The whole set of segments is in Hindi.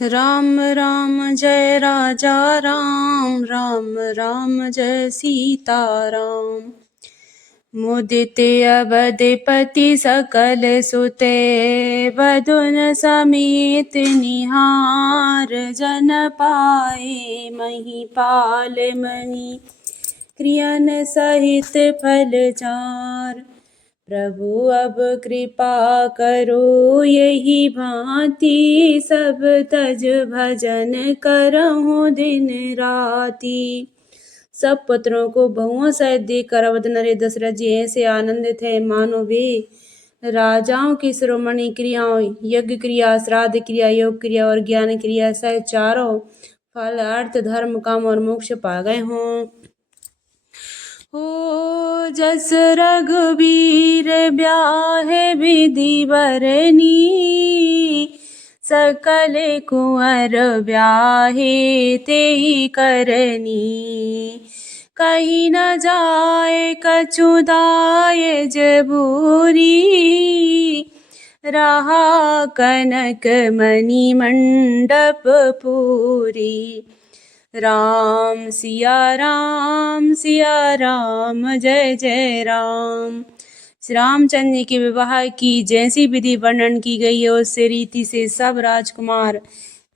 राम राम जय राजा राम, राम राम जय सीता राम। मुदित अवधपति सकल सुते, बधुन समेत निहार। जन पाए महिपाल मणि, क्रियन सहित फल चार। प्रभु अब कृपा करो यही भांति, सब तज भजन करहु दिन राति। सब पुत्रों को बहुओं सहित देखकर अवध नरेश दशरथ जी ऐसे आनंदित है मानो वे राजाओं की शिरोमणि क्रियाओं, यज्ञ क्रिया, श्राद्ध क्रिया, योग क्रिया और ज्ञान क्रिया सहित चारों फल, अर्थ, धर्म, काम और मोक्ष पा गए हों। हो जस रघुबीर ब्याहे विधि बरनी, सकल कुंवर ब्याहे तेहि करनी। कहीं न जाए कछु दाय जबूरी, रहा कनक मणि मंडप पूरी। राम सिया राम जय जय राम। श्री रामचंद्र जी के विवाह की जैसी विधि वर्णन की गई है उससे रीति से सब राजकुमार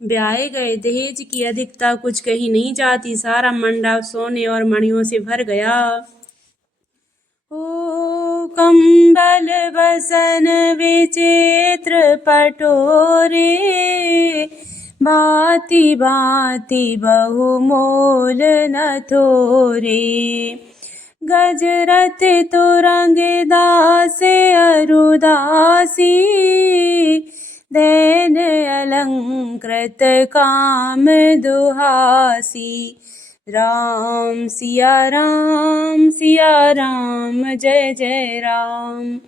ब्याहे गए। दहेज की अधिकता कुछ कही नहीं जाती, सारा मंडप सोने और मणियों से भर गया। ओ कंबल बसन विचित्र पटोरे, भांति भांति बहुमोल न थोरे। गजरथ तुरंग दास अरुदासी, दैन अलंकृत काम दुहासी। राम सिया राम जय जय राम।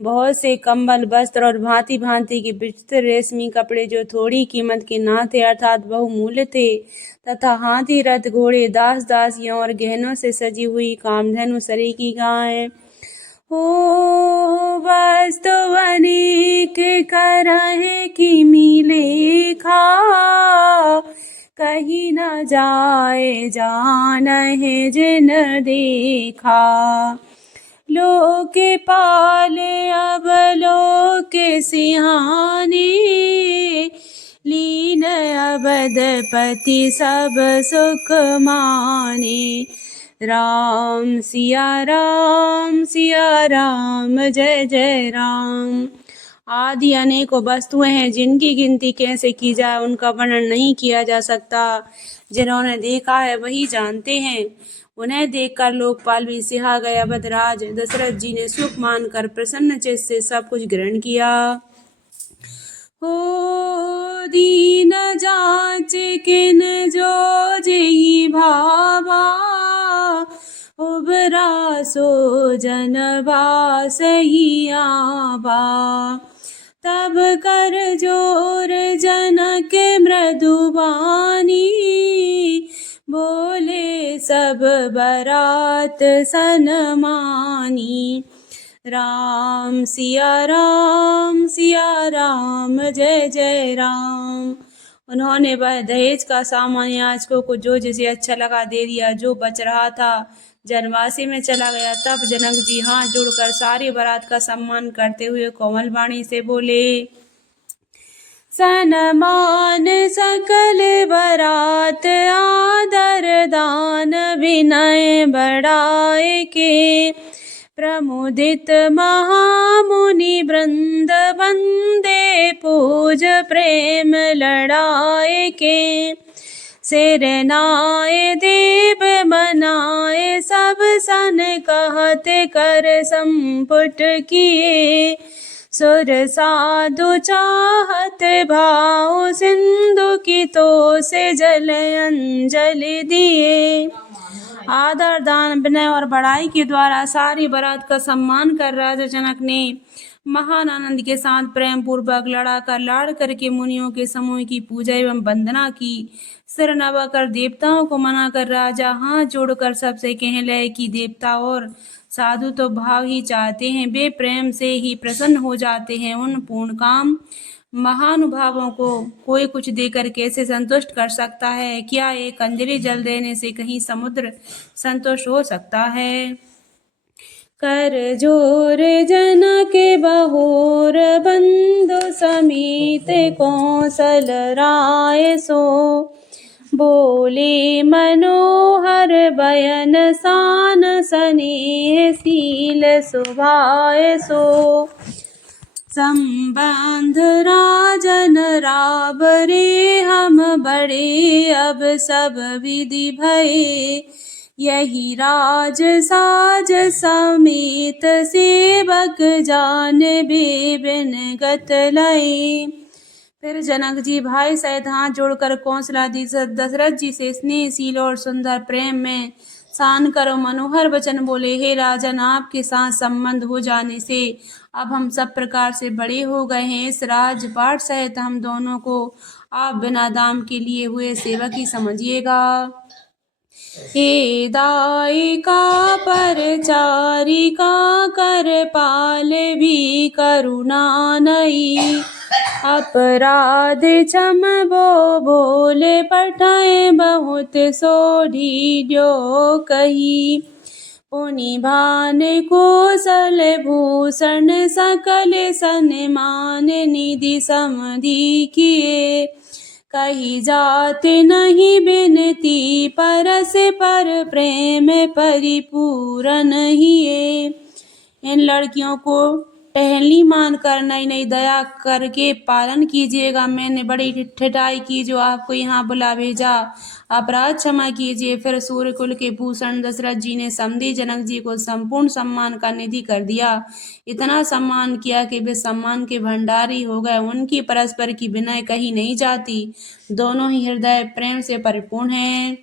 बहुत से कंबल, वस्त्र और भांति भांति के विचित्र रेशमी कपड़े जो थोड़ी कीमत के ना थे अर्थात बहुमूल्य थे, तथा हाथी, रथ, घोड़े, दास दासियों और गहनों से सजी हुई कामधेनु सरीकी गायें। हो वस्तु अनेक करहे कि मिले खा, कहीं न जाए जानहि जिन देखा। लोके पाले अब लोके सिहाने, लीन अवधपति सब सुख माने। राम सिया राम जय जय राम। आदि अनेकों वस्तुएं हैं जिनकी गिनती कैसे की जाए, उनका वर्णन नहीं किया जा सकता। जिन्होंने देखा है वही जानते हैं। उन्हें देखकर लोकपाल भी सिहा गए। अवधराज दशरथ जी ने सुख मानकर प्रसन्न चित्त से सब कुछ ग्रहण किया। हो दीन जांच किन जो जेहि भावा, उबरा सो जन बासहि आवा। तब कर जोर जनक मृदुबानी, बोले सब बरात सनमानी। राम सिया राम जय जय राम। उन्होंने वह दहेज का सामान याचकों को जो जिसे अच्छा लगा दे दिया। जो बच रहा था जनवासी में चला गया। तब जनक जी हाथ जोड़कर सारी बारात का सम्मान करते हुए कोमल वाणी से बोले, सनमान सकल बरात आदर दान विनय बढ़ाए के। प्रमुदित महामुनि वृंद वंदे पूज प्रेम लड़ाए के। सिर नाए देव बनाए सब सन कहते कर संपुट किए। सुर साधु चाहत भाव सिंधु की तो से जल अंजलि दिए। आदर दान विनय और बड़ाई के द्वारा सारी बारात का सम्मान कर राजा जनक ने महान आनंद के साथ प्रेम पूर्वक लाड़ करके मुनियों के समूह की पूजा एवं वंदना की। सिर नवाकर देवताओं को मनाकर राजा हाथ जोड़कर सबसे कह लय कि देवता और साधु तो भाव ही चाहते हैं, वे प्रेम से ही प्रसन्न हो जाते हैं। उन पूर्ण काम महानुभावों को कोई कुछ देकर कैसे संतुष्ट कर सकता है? क्या एक अंजलि जल देने से कहीं समुद्र संतुष्ट हो सकता है? कर जोर जन के बहोर बंधु समीत कौशल राय सो बोले मनोहर बयन सान स्नेह शील सुभाय सो संबंध राजन राबरे हम बड़े अब सब विधि भये यही राज साज समेत सेवक जान बेबिन गत लय। फिर जनक जी भाई सहित हाथ जोड़कर कौशलाधीश दशरथ जी से स्नेहशील और सुंदर प्रेम में सान करो मनोहर वचन बोले, हे राजन, आपके साथ संबंध हो जाने से अब हम सब प्रकार से बड़े हो गए हैं। इस राजपाट सहित हम दोनों को आप बिना दाम के लिए हुए सेवक ही समझिएगा। हे दायिका परचारिका कर पाल भी करुणा नई अपराध क्षम वो बोले पठाए बहुत सोढ़ी जो कही पुनि भान कौशल भूषण सकल सन्मान निधि समधि किए कही जाते नहीं बिनती परस पर प्रेम परिपूर्ण हिए। इन लड़कियों को टहली मानकर नई नई दया करके पालन कीजिएगा। मैंने बड़ी ठिठाई की जो आपको यहाँ बुला भेजा, अपराध क्षमा कीजिए। फिर सूर्यकुल के भूषण दशरथ जी ने समधी जनक जी को संपूर्ण सम्मान का निधि कर दिया। इतना सम्मान किया कि वे सम्मान के भंडारी हो गए। उनकी परस्पर की विनय कही नहीं जाती, दोनों ही हृदय प्रेम से परिपूर्ण हैं।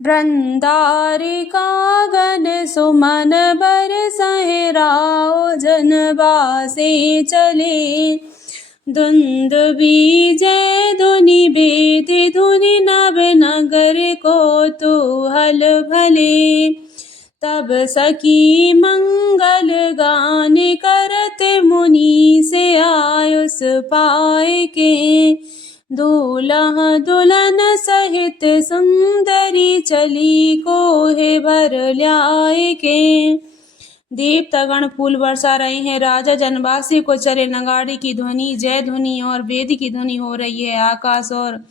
वृंदारिका गण सुमन बरसहि राव जनवासे चले दुंदुभी जय धुनि बेदि धुनि नभ नगर को तूहल भले तब सखी मंगल गान करत मुनि से आयुष पाए के दूल्हा दुल्हन सहित सुंदरी चली कोहे भर ल्याए के। देवतागण फूल बरसा रहे हैं। राजा जनवासी को चले नगाड़े की ध्वनि, जय ध्वनि और वेद की ध्वनि हो रही है। आकाश और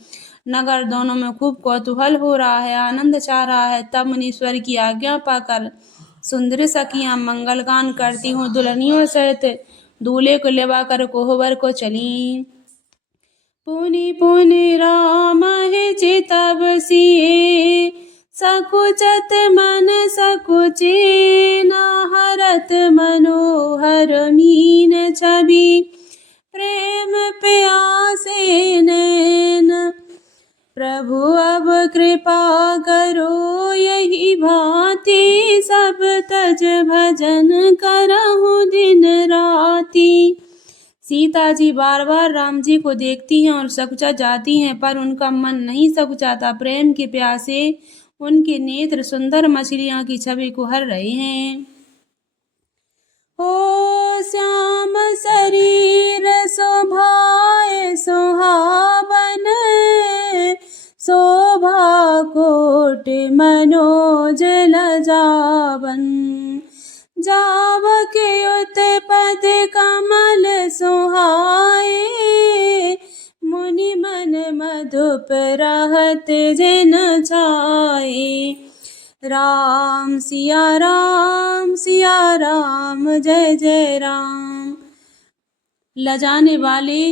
नगर दोनों में खूब कौतूहल हो रहा है, आनंद छा रहा है। तब मुनीश्वर की आज्ञा पाकर सुंदर सखियां मंगलगान करती हूँ दुल्हनियों सहित दूल्हे को लेवा कर कोहबर को चली। पुनि पुनि राम है चितब सिए सकुचत मन सकुचे न हरत मनोहर मीन छवि प्रेम प्यासे नैन प्रभु अब कृपा करो यही भांति सब तज भजन करहु दिन राति। सीता जी बार बार राम जी को देखती हैं और सकुचा जाती हैं, पर उनका मन नहीं सकुचाता। प्रेम के प्यासे उनके नेत्र सुंदर मछलियां की छवि को हर रहे हैं। ओ श्याम शरीर शोभाए सुहावन शोभा कोट मनोज लजावन जावके उत्पद कमल सुहाए मुनि मन मधुप रहत जिन छाए। राम सिया राम जय जय राम। लजाने वाले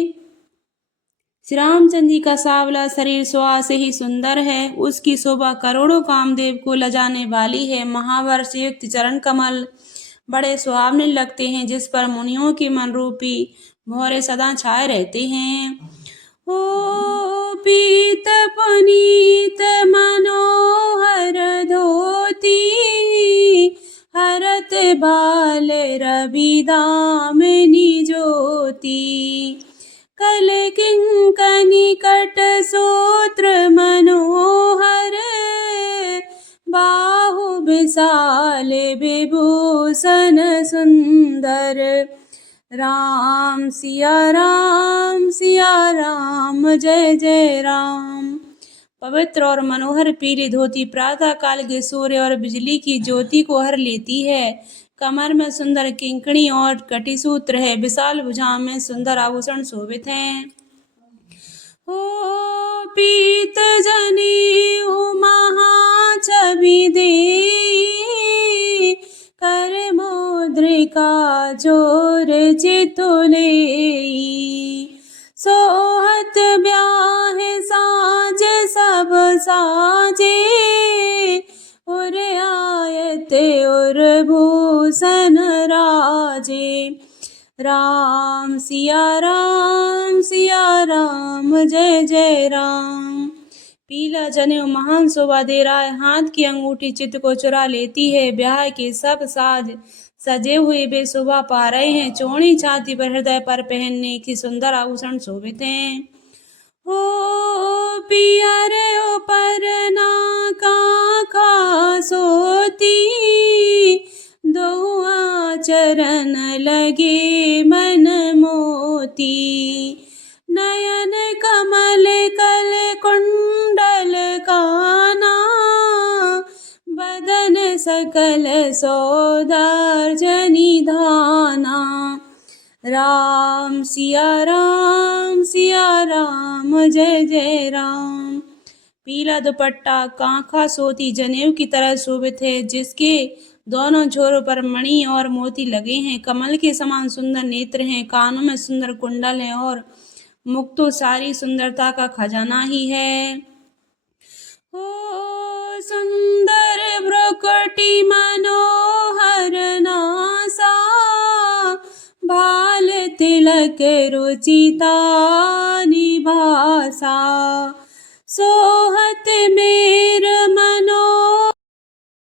श्री रामचंद्र जी का सावला शरीर स्वा से ही सुंदर है, उसकी शोभा करोड़ों कामदेव को लजाने वाली है। महावर्ष युक्त चरण कमल बड़े सुहावने लगते हैं, जिस पर मुनियों के मन रूपी भौरे सदा छाए रहते हैं। ओ पीत पुनीत मनोहर धोती हरत बाल रवि दामिनी ज्योति कल किंकनी कट सूत्र मनोहर बाहु विशाल विभूषण सुंदर राम सिया राम जय जय राम। पवित्र और मनोहर पीली धोती प्रातः काल के सूर्य और बिजली की ज्योति को हर लेती है। कमर में सुंदर किंकणी और कटिसूत्र है। विशाल भुजाओं में सुंदर आभूषण शोभित हैं। हो पीत जनेऊ महाछवि देई, कर मुद्रिका जोर चितुलेई। सोहत ब्याह साज सब साजे, उर आयत उर भूषण राजे। राम सिया राम जय जय राम। पीला जनेऊ महान शोभा दे रहा है। हाथ की अंगूठी चित्त को चुरा लेती है। ब्याह के सब साज सजे हुए वे शोभा पा रहे हैं। चौड़ी छाती पर हृदय पर पहनने की सुंदर आभूषण शोभित हैं। हो पियर ऊपर नाका खासोती, दोहा चरण लगे मन मोती। नयन कमल कल कुंडल काना, बदन सकल सौंदर्य धाना। राम सिया राम जय जय राम। पीला दुपट्टा कांखा सोती जनेऊ की तरह शोभित है, जिसके दोनों छोरों पर मणि और मोती लगे हैं। कमल के समान सुंदर नेत्र हैं। कानों में सुंदर कुंडल है और मुख तो सारी सुंदरता का खजाना ही है। ओ सुंदर भ्रुकुटी मनोहर नासा, भाल तिलक रुचिता निभासा। सोहत में